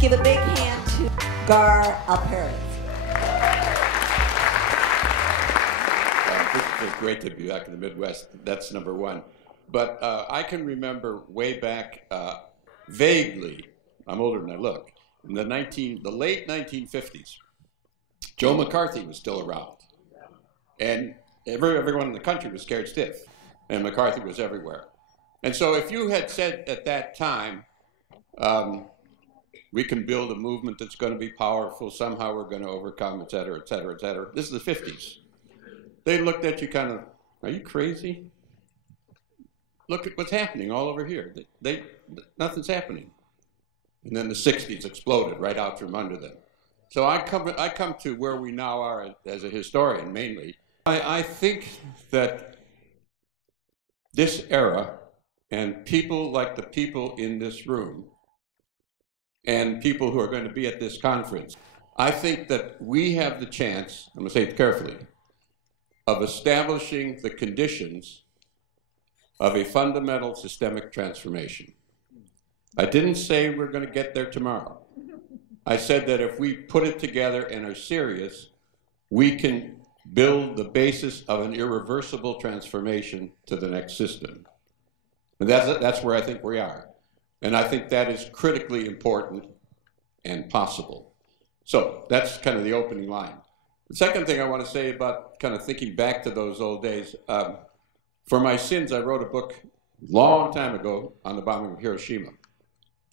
give a big hand to Gar Alperovitz. It's great to be back in the Midwest. That's number one. But I can remember way back, vaguely, I'm older than I look, in the late 1950s, Joe McCarthy was still around. And everyone in the country was scared stiff. And McCarthy was everywhere. And so if you had said at that time, we can build a movement that's going to be powerful, somehow we're going to overcome, et cetera, et cetera, et cetera. This is the 50s. They looked at you kind of, are you crazy? Look at what's happening all over here. Nothing's happening. And then the 60s exploded right out from under them. So I come to where we now are as a historian, mainly. I think that this era and people like the people in this room and people who are going to be at this conference, I think that we have the chance, I'm going to say it carefully, of establishing the conditions of a fundamental systemic transformation. I didn't say we're going to get there tomorrow. I said that if we put it together and are serious, we can build the basis of an irreversible transformation to the next system. And that's where I think we are. And I think that is critically important and possible. So that's kind of the opening line. The second thing I want to say about kind of thinking back to those old days, for my sins, I wrote a book a long time ago on the bombing of Hiroshima.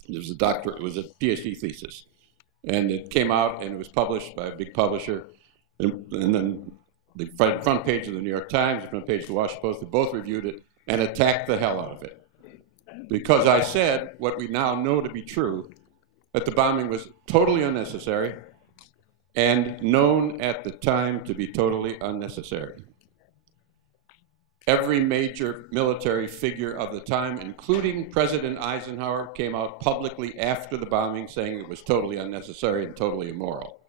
It was a PhD thesis. And it came out and it was published by a big publisher. And then the front page of the New York Times, the front page of the Washington Post, they both reviewed it and attacked the hell out of it. Because I said what we now know to be true, that the bombing was totally unnecessary and known at the time to be totally unnecessary. Every major military figure of the time, including President Eisenhower, came out publicly after the bombing saying it was totally unnecessary and totally immoral.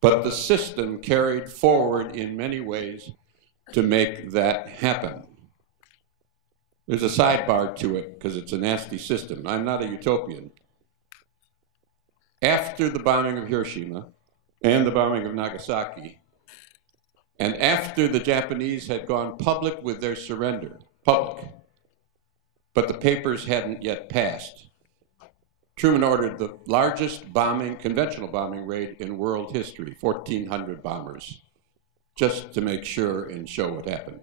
But the system carried forward in many ways to make that happen. There's a sidebar to it because it's a nasty system. I'm not a utopian. After the bombing of Hiroshima and the bombing of Nagasaki, and after the Japanese had gone public with their surrender, but the papers hadn't yet passed, Truman ordered the largest conventional bombing raid in world history, 1,400 bombers, just to make sure and show what happened.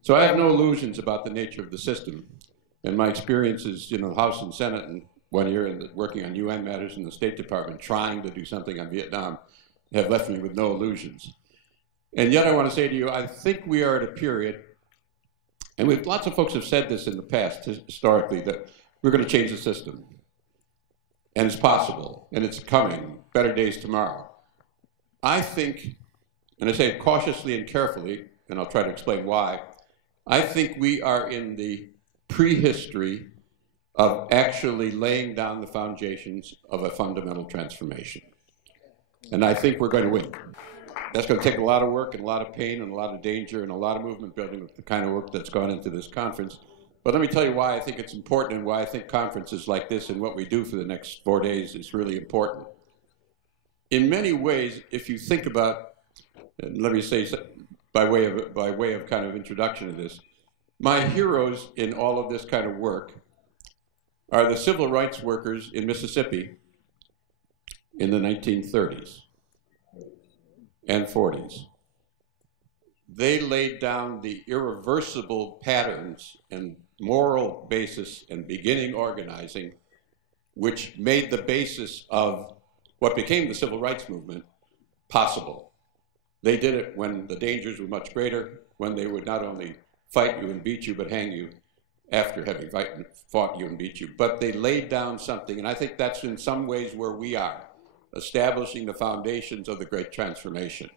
So I have no illusions about the nature of the system. And my experiences in the House and Senate and 1 year working on UN matters in the State Department, trying to do something on Vietnam, have left me with no illusions. And yet I want to say to you, I think we are at a period, and lots of folks have said this in the past, historically, that we're going to change the system. And it's possible, and it's coming, better days tomorrow. I think, and I say it cautiously and carefully, and I'll try to explain why, I think we are in the prehistory of actually laying down the foundations of a fundamental transformation. And I think we're going to win. That's going to take a lot of work and a lot of pain and a lot of danger and a lot of movement building with the kind of work that's gone into this conference. But let me tell you why I think it's important and why I think conferences like this and what we do for the next 4 days is really important. In many ways, if you think about, and let me say by way of kind of introduction to this, my heroes in all of this kind of work are the civil rights workers in Mississippi in the 1930s and 40s. They laid down the irreversible patterns and moral basis and beginning organizing, which made the basis of what became the civil rights movement possible. They did it when the dangers were much greater, when they would not only fight you and beat you, but hang you after having fought you and beat you. But they laid down something, and I think that's in some ways where we are, establishing the foundations of the great transformation.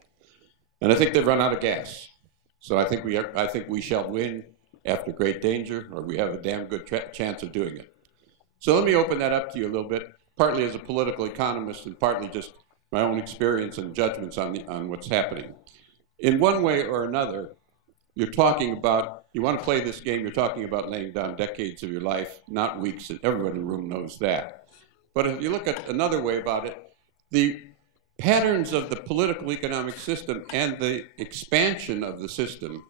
And I think they've run out of gas. So I think we shall win after great danger, or we have a damn good chance of doing it. So let me open that up to you a little bit, partly as a political economist and partly just my own experience and judgments on what's happening. In one way or another, you're talking about, you want to play this game, you're talking about laying down decades of your life, not weeks, and everyone in the room knows that. But if you look at another way about it, the patterns of the political economic system and the expansion of the system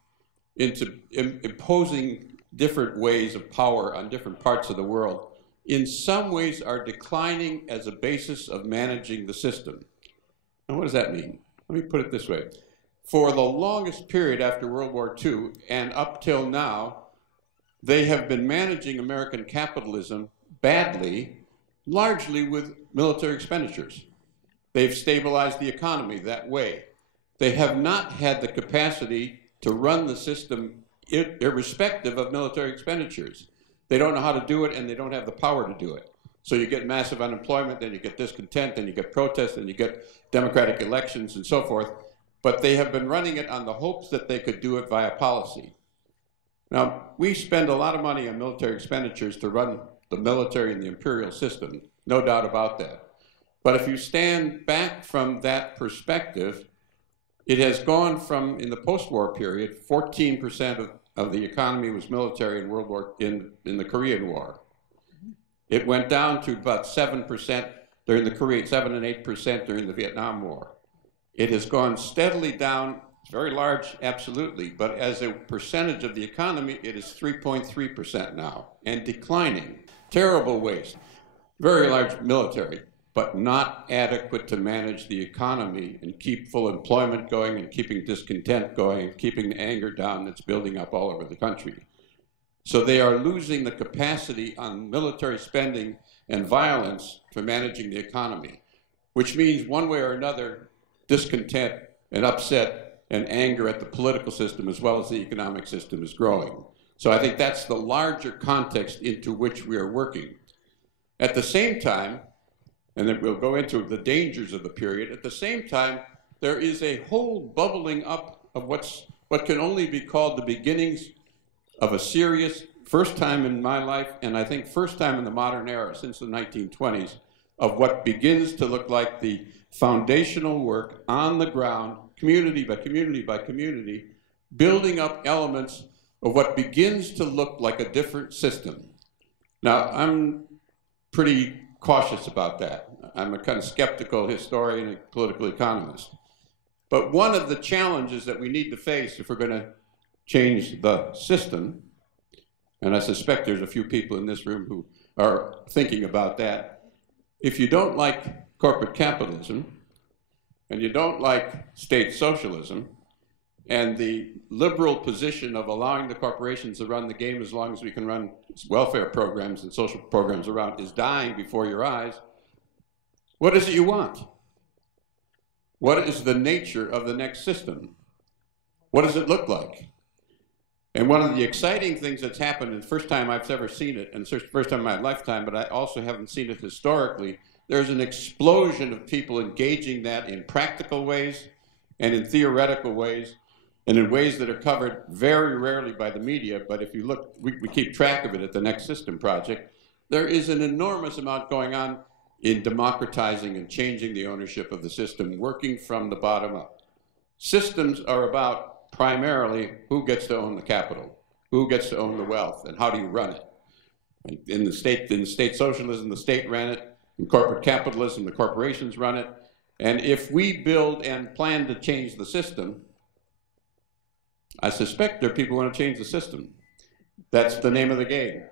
into imposing different ways of power on different parts of the world, in some ways are declining as a basis of managing the system. And what does that mean? Let me put it this way. For the longest period after World War II and up till now, they have been managing American capitalism badly, largely with military expenditures. They've stabilized the economy that way. They have not had the capacity to run the system irrespective of military expenditures. They don't know how to do it, and they don't have the power to do it. So you get massive unemployment, then you get discontent, then you get protests, then you get democratic elections and so forth. But they have been running it on the hopes that they could do it via policy. Now, we spend a lot of money on military expenditures to run the military and the imperial system, no doubt about that. But if you stand back from that perspective, it has gone from, in the post-war period, 14% of the economy was military in World War, in the Korean War. It went down to about 7% during the Korean, 7 and 8% during the Vietnam War. It has gone steadily down. It's very large, absolutely, but as a percentage of the economy, it is 3.3% now, and declining. Terrible waste. Very large military, but not adequate to manage the economy and keep full employment going and keeping discontent going and keeping the anger down that's building up all over the country. So they are losing the capacity on military spending and violence for managing the economy, which means one way or another, discontent and upset and anger at the political system as well as the economic system is growing. So I think that's the larger context into which we are working. At the same time, and then we'll go into the dangers of the period, at the same time, there is a whole bubbling up of what can only be called the beginnings of a serious, first time in my life, and I think first time in the modern era since the 1920s, of what begins to look like the foundational work on the ground, community by community by community, building up elements of what begins to look like a different system. Now, I'm pretty cautious about that. I'm a kind of skeptical historian and political economist. But one of the challenges that we need to face if we're going to change the system, and I suspect there's a few people in this room who are thinking about that, if you don't like corporate capitalism, and you don't like state socialism, and the liberal position of allowing the corporations to run the game as long as we can run welfare programs and social programs around is dying before your eyes, what is it you want? What is the nature of the next system? What does it look like? And one of the exciting things that's happened, and the first time I've ever seen it, and it's the first time in my lifetime, but I also haven't seen it historically, there's an explosion of people engaging that in practical ways and in theoretical ways and in ways that are covered very rarely by the media, but if you look, we keep track of it at the Next System Project, there is an enormous amount going on in democratizing and changing the ownership of the system, working from the bottom up. Systems are about primarily who gets to own the capital, who gets to own the wealth, and how do you run it. In the state socialism, the state ran it. In corporate capitalism, the corporations run it. And if we build and plan to change the system, I suspect there are people who want to change the system. That's the name of the game.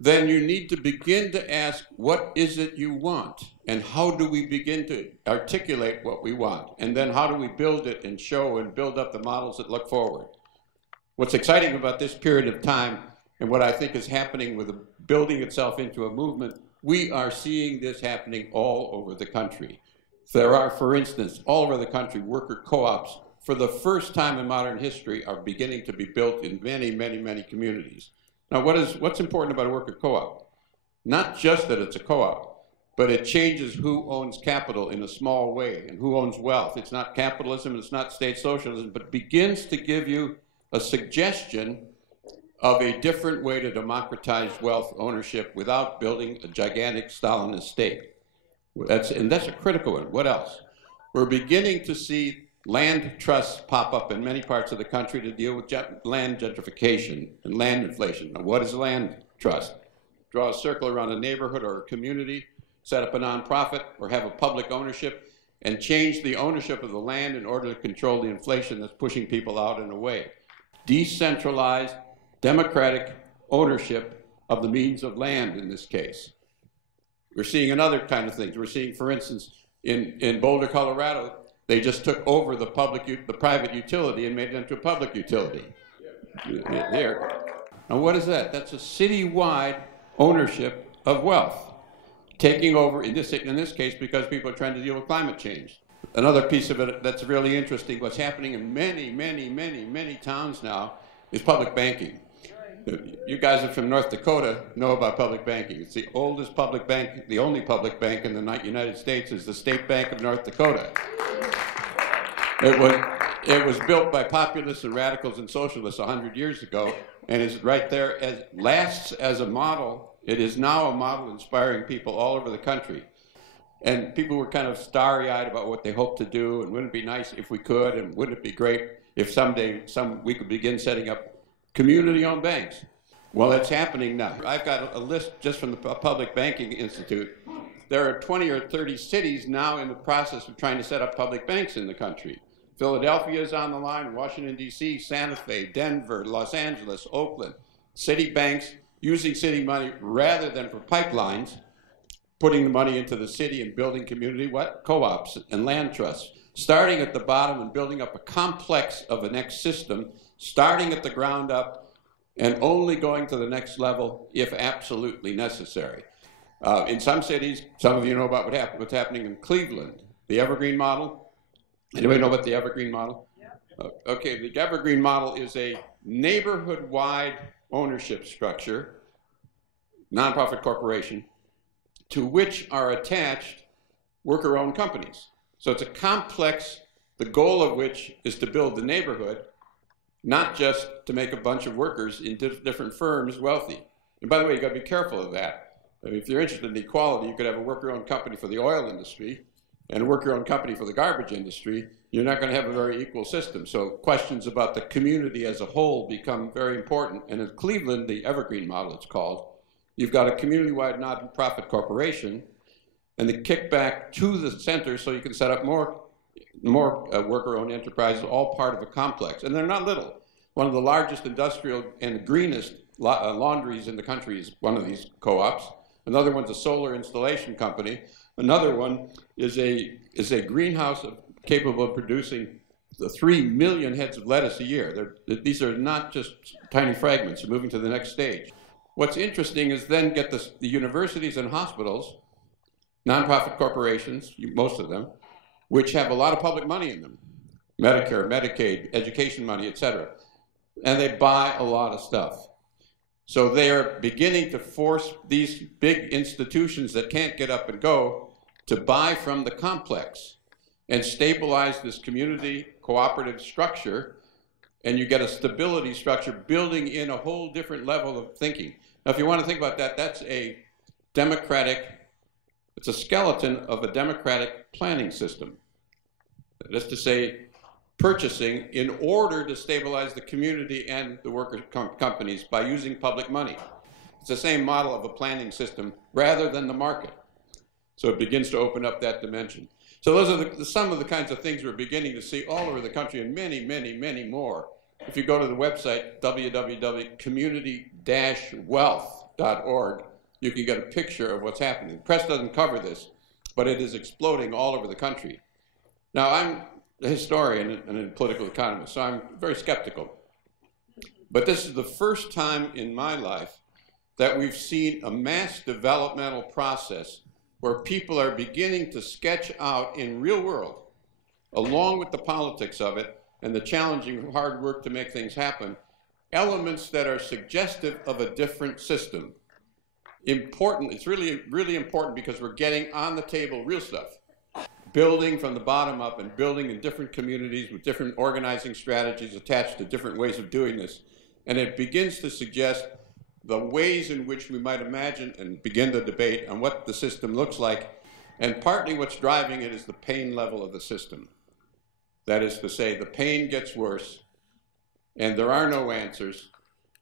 Then you need to begin to ask, what is it you want? And how do we begin to articulate what we want? And then how do we build it and show and build up the models that look forward? What's exciting about this period of time and what I think is happening with building itself into a movement, we are seeing this happening all over the country. There are, for instance, all over the country, worker co-ops, for the first time in modern history, are beginning to be built in many, many, many communities. Now, what's important about a worker co-op? Not just that it's a co-op, but it changes who owns capital in a small way and who owns wealth. It's not capitalism, it's not state socialism, but begins to give you a suggestion of a different way to democratize wealth ownership without building a gigantic Stalinist state. That's a critical one. What else? We're beginning to see land trusts pop up in many parts of the country to deal with land gentrification and land inflation. Now, what is a land trust? draw a circle around a neighborhood or a community, set up a nonprofit, or have a public ownership, and change the ownership of the land in order to control the inflation that's pushing people out and away. Decentralized, democratic ownership of the means of land in this case. We're seeing another kind of things. We're seeing, for instance, in Boulder, Colorado, they just took over the private utility and made it into a public utility. There. Now what is that? That's a citywide ownership of wealth. Taking over, in this case, because people are trying to deal with climate change. Another piece of it that's really interesting, what's happening in many towns now, is public banking. You guys are from North Dakota, know about public banking. It's the oldest public bank, the only public bank in the United States is the State Bank of North Dakota. It was built by populists and radicals and socialists 100 years ago, and is right there, lasts as a model. It is now a model inspiring people all over the country. And people were kind of starry-eyed about what they hoped to do, and wouldn't it be nice if we could, and wouldn't it be great if someday we could begin setting up community-owned banks. Well, it's happening now. I've got a list just from the Public Banking Institute. There are 20 or 30 cities now in the process of trying to set up public banks in the country. Philadelphia is on the line, Washington, D.C., Santa Fe, Denver, Los Angeles, Oakland. City banks using city money rather than for pipelines, putting the money into the city and building community co-ops and land trusts, starting at the bottom and building up a complex of a next system, starting at the ground up and only going to the next level if absolutely necessary. In some cities, some of you know about what's happening in Cleveland, the Evergreen model. Anybody know about the Evergreen model? Yeah. Okay, the Evergreen model is a neighborhood-wide ownership structure, nonprofit corporation, to which are attached worker-owned companies. So it's a complex, the goal of which is to build the neighborhood, not just to make a bunch of workers in different firms wealthy. And by the way, you've got to be careful of that. I mean, if you're interested in equality, you could have a worker-owned company for the oil industry and a worker-owned company for the garbage industry. You're not going to have a very equal system. So questions about the community as a whole become very important. And in Cleveland, the Evergreen model it's called, you've got a community-wide non-profit corporation and the kickback to the center so you can set up more worker-owned enterprises, all part of a complex. And they're not little. One of the largest industrial and greenest laundries in the country is one of these co-ops. Another one's a solar installation company. Another one is a greenhouse capable of producing 3 million heads of lettuce a year. These are not just tiny fragments. They're moving to the next stage. What's interesting is then get the universities and hospitals, nonprofit corporations, most of them, which have a lot of public money in them, Medicare, Medicaid, education money, etc. And they buy a lot of stuff. So they are beginning to force these big institutions that can't get up and go to buy from the complex and stabilize this community cooperative structure, and you get a stability structure building in a whole different level of thinking. Now, if you want to think about that, that's a democratic, it's a skeleton of a democratic planning system. That is to say, purchasing in order to stabilize the community and the worker companies by using public money. It's the same model of a planning system rather than the market. So it begins to open up that dimension. So those are some of the kinds of things we're beginning to see all over the country, and many more. If you go to the website, www.community-wealth.org, you can get a picture of what's happening. The press doesn't cover this, but it is exploding all over the country. Now, I'm a historian and a political economist, so I'm very skeptical. But this is the first time in my life that we've seen a mass developmental process where people are beginning to sketch out in real world, along with the politics of it and the challenging hard work to make things happen, elements that are suggestive of a different system. Important, it's really important because we're getting on the table real stuff. Building from the bottom up and building in different communities with different organizing strategies attached to different ways of doing this. And it begins to suggest the ways in which we might imagine and begin the debate on what the system looks like. And partly what's driving it is the pain level of the system. That is to say, the pain gets worse and there are no answers.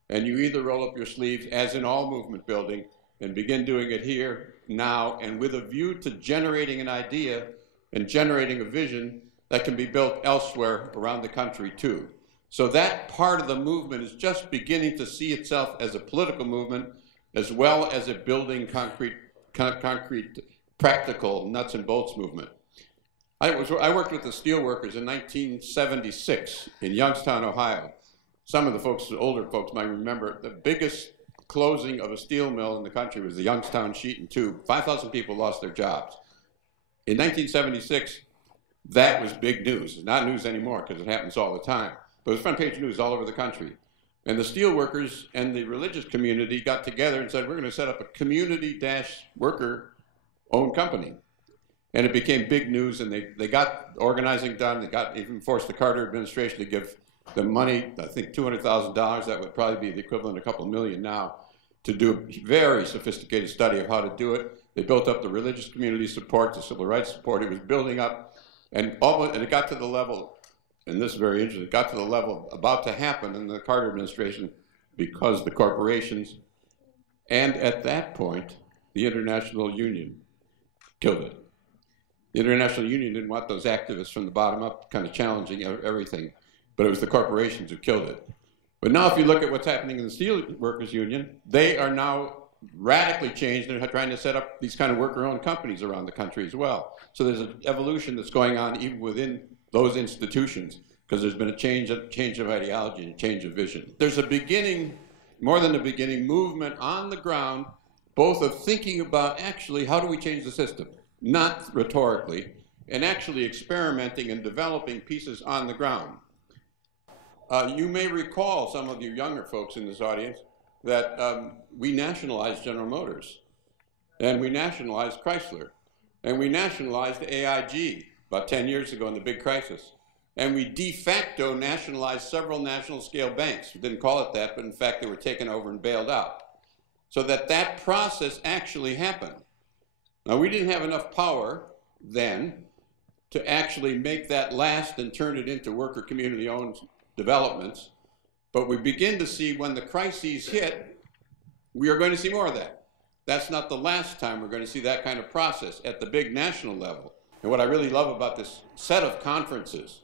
And you either roll up your sleeves, as in all movement building, and begin doing it here, now, and with a view to generating an idea and generating a vision that can be built elsewhere around the country too. So that part of the movement is just beginning to see itself as a political movement as well as a building concrete, practical nuts and bolts movement. I worked with the steelworkers in 1976 in Youngstown, Ohio. Some of the folks, the older folks might remember, the biggest closing of a steel mill in the country was the Youngstown Sheet and Tube. 5,000 people lost their jobs. In 1976, that was big news. It's not news anymore because it happens all the time. But it was front page news all over the country. And the steelworkers and the religious community got together and said, we're going to set up a community-worker-owned company. And it became big news, and they got organizing done. They got even forced the Carter administration to give them money, I think $200,000. That would probably be the equivalent of a couple million now, to do a very sophisticated study of how to do it. They built up the religious community support, the civil rights support. It was building up, and it got to the level, and this is very interesting, it got to the level about to happen in the Carter administration because the corporations, and at that point, the International Union killed it. The International Union didn't want those activists from the bottom up kind of challenging everything, but it was the corporations who killed it. But now if you look at what's happening in the Steelworkers Union, they are now radically changed and are trying to set up these kind of worker-owned companies around the country as well. So there's an evolution that's going on even within those institutions because there's been a change of ideology and a change of vision. There's a beginning, more than a beginning, movement on the ground, both of thinking about actually how do we change the system, not rhetorically, and actually experimenting and developing pieces on the ground. You may recall, some of you younger folks in this audience, that we nationalized General Motors, and we nationalized Chrysler, and we nationalized AIG about 10 years ago in the big crisis. And we de facto nationalized several national scale banks. We didn't call it that, but in fact they were taken over and bailed out. So that process actually happened. Now we didn't have enough power then to actually make that last and turn it into worker community owned developments. But we begin to see when the crises hit, we are going to see more of that. That's not the last time we're going to see that kind of process at the big national level. And what I really love about this set of conferences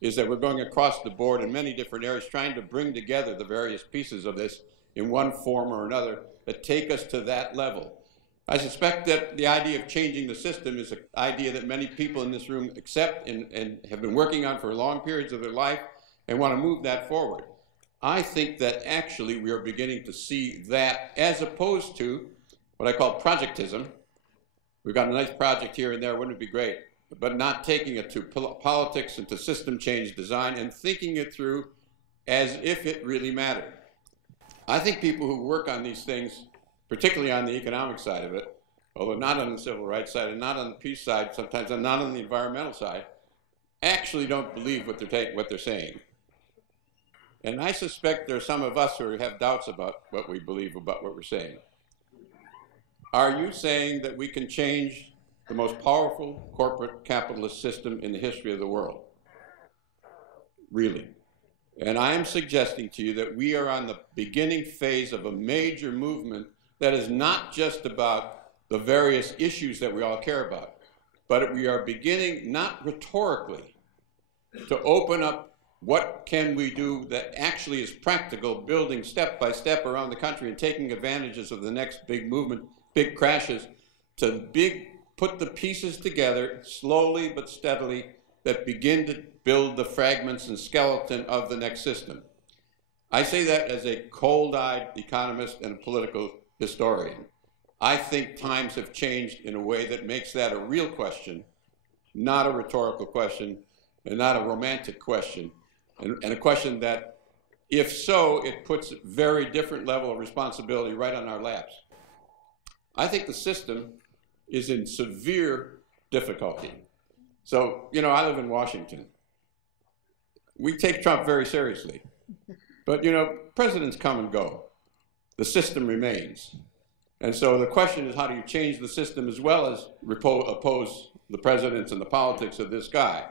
is that we're going across the board in many different areas trying to bring together the various pieces of this in one form or another that take us to that level. I suspect that the idea of changing the system is an idea that many people in this room accept and have been working on for long periods of their life and want to move that forward. I think that actually we are beginning to see that as opposed to what I call projectism. We've got a nice project here and there, wouldn't it be great? But not taking it to politics and to system change design and thinking it through as if it really mattered. I think people who work on these things, particularly on the economic side of it, although not on the civil rights side and not on the peace side sometimes, and not on the environmental side, actually don't believe what they're saying. And I suspect there are some of us who have doubts about what we believe about what we're saying. Are you saying that we can change the most powerful corporate capitalist system in the history of the world? Really? And I am suggesting to you that we are on the beginning phase of a major movement that is not just about the various issues that we all care about, but we are beginning, not rhetorically, to open up what can we do that actually is practical, building step by step around the country and taking advantages of the next big movement, big crashes, to put the pieces together slowly but steadily that begin to build the fragments and skeleton of the next system. I say that as a cold-eyed economist and a political historian. I think times have changed in a way that makes that a real question, not a rhetorical question, and not a romantic question, and a question that, if so, it puts a very different level of responsibility right on our laps. I think the system is in severe difficulty. So, you know, I live in Washington. We take Trump very seriously. But, you know, presidents come and go. The system remains. And so the question is, how do you change the system as well as oppose the presidents and the politics of this guy?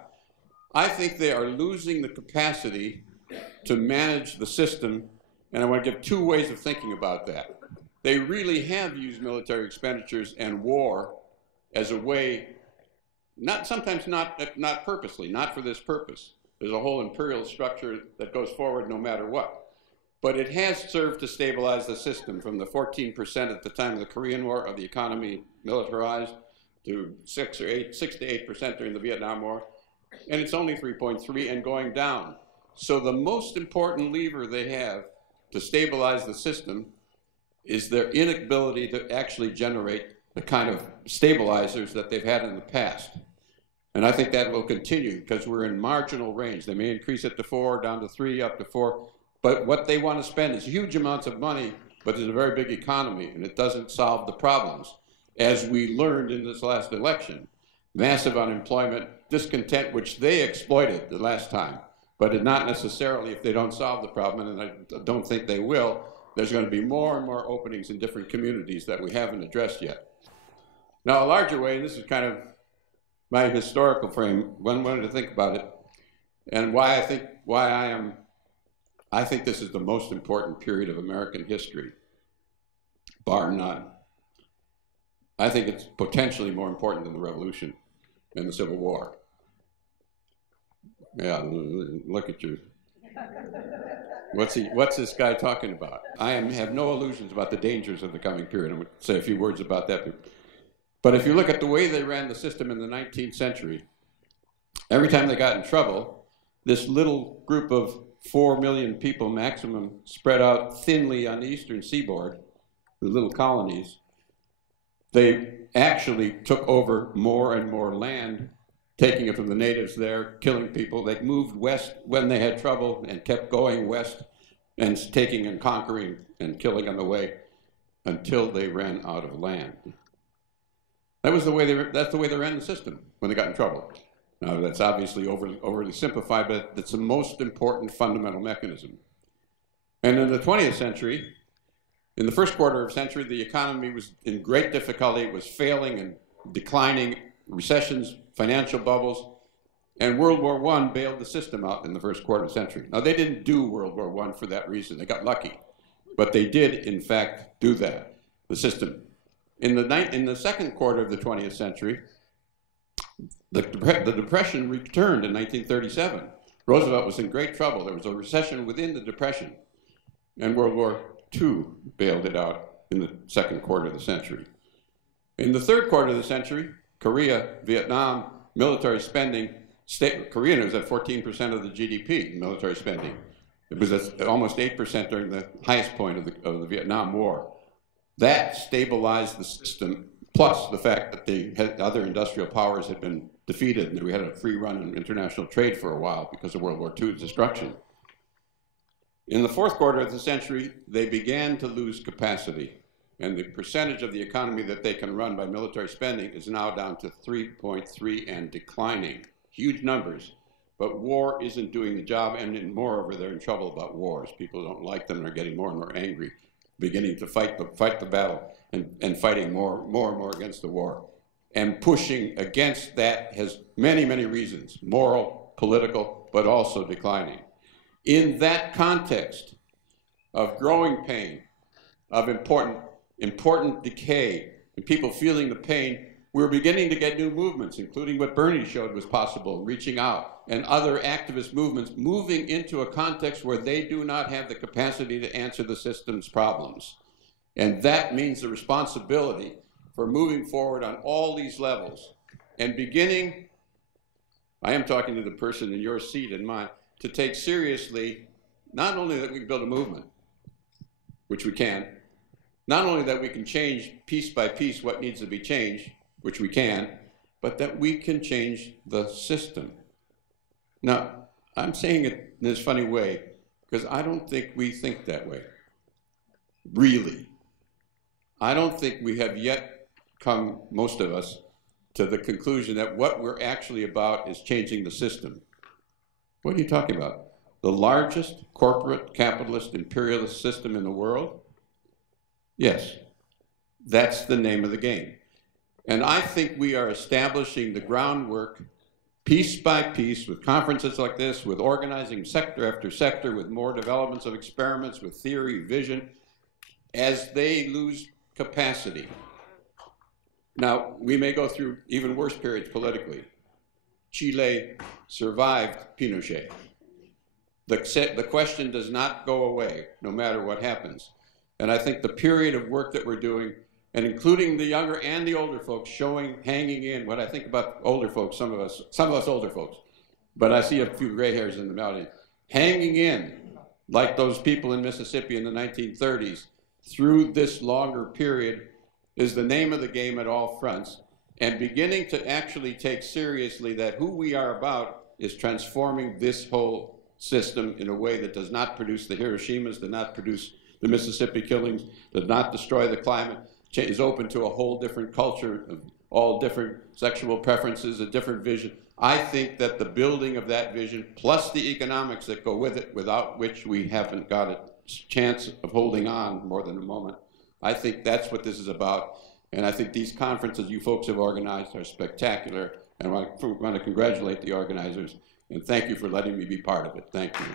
I think they are losing the capacity to manage the system, and I want to give two ways of thinking about that. they really have used military expenditures and war as a way, sometimes not purposely, not for this purpose. There's a whole imperial structure that goes forward no matter what. But it has served to stabilize the system from the 14% at the time of the Korean War of the economy militarized to 6 to 8% during the Vietnam War. And it's only 3.3 and going down. So the most important lever they have to stabilize the system is their inability to actually generate the kind of stabilizers that they've had in the past. And I think that will continue because we're in marginal range. They may increase it to 4, down to 3, up to 4. But what they want to spend is huge amounts of money, but it's a very big economy, and it doesn't solve the problems. As we learned in this last election, massive unemployment, discontent, which they exploited the last time, but not necessarily if they don't solve the problem, and I don't think they will. There's going to be more and more openings in different communities that we haven't addressed yet. Now, a larger way, and this is kind of my historical frame, one wanted to think about it, and why I think this is the most important period of American history, bar none. I think it's potentially more important than the Revolution and the Civil War. Yeah, look at you. What's this guy talking about? I have no illusions about the dangers of the coming period. I'm going to say a few words about that. But if you look at the way they ran the system in the 19th century, every time they got in trouble, this little group of 4 million people maximum spread out thinly on the eastern seaboard, the little colonies, they actually took over more and more land, taking it from the natives there, killing people. They moved west when they had trouble and kept going west and taking and conquering and killing on the way until they ran out of land. That's the way they ran the system when they got in trouble. Now, that's obviously overly simplified, but it's the most important fundamental mechanism. And in the 20th century, in the first quarter of the century, the economy was in great difficulty. It was failing and declining, recessions, financial bubbles, and World War I bailed the system out in the first quarter of the century. Now, they didn't do World War I for that reason. They got lucky. But they did, in fact, do that, the system. In the second quarter of the 20th century, the Depression returned in 1937. Roosevelt was in great trouble. There was a recession within the Depression, and World War II bailed it out in the second quarter of the century. In the third quarter of the century, Korea, Vietnam, military spending, Korea was at 14% of the GDP, military spending. It was at almost 8% during the highest point of the Vietnam War. That stabilized the system, plus the fact that the other industrial powers had been defeated and we had a free run in international trade for a while because of World War II's destruction. In the fourth quarter of the century, they began to lose capacity, and the percentage of the economy that they can run by military spending is now down to 3.3 and declining. Huge numbers, but war isn't doing the job, and moreover, they're in trouble about wars. People don't like them and are getting more and more angry, beginning to fight the battle and fighting more and more against the war. And pushing against that has many, many reasons, moral, political, but also declining. In that context of growing pain, of important decay, and people feeling the pain, we're beginning to get new movements, including what Bernie showed was possible, reaching out, and other activist movements moving into a context where they do not have the capacity to answer the system's problems. And that means the responsibility for moving forward on all these levels and beginning, I am talking to the person in your seat and mine, to take seriously not only that we can build a movement, which we can, not only that we can change piece by piece what needs to be changed, which we can, but that we can change the system. Now, I'm saying it in this funny way because I don't think we think that way, really. I don't think we have yet come, most of us, to the conclusion that what we're actually about is changing the system. What are you talking about? The largest corporate, capitalist, imperialist system in the world? Yes, that's the name of the game. And I think we are establishing the groundwork piece by piece with conferences like this, with organizing sector after sector, with more developments of experiments, with theory, vision, as they lose capacity. Now, we may go through even worse periods politically. Chile survived Pinochet. The question does not go away, no matter what happens. And I think the period of work that we're doing, and including the younger and the older folks, hanging in. What I think about older folks, some of us older folks, but I see a few gray hairs in the audience, hanging in like those people in Mississippi in the 1930s through this longer period is the name of the game at all fronts, and beginning to actually take seriously that who we are about is transforming this whole system in a way that does not produce the Hiroshimas, does not produce the Mississippi killings, does not destroy the climate, is open to a whole different culture of all different sexual preferences, a different vision. I think that the building of that vision, plus the economics that go with it, without which we haven't got a chance of holding on more than a moment, I think that's what this is about. And I think these conferences you folks have organized are spectacular. And I want to congratulate the organizers. And thank you for letting me be part of it. Thank you.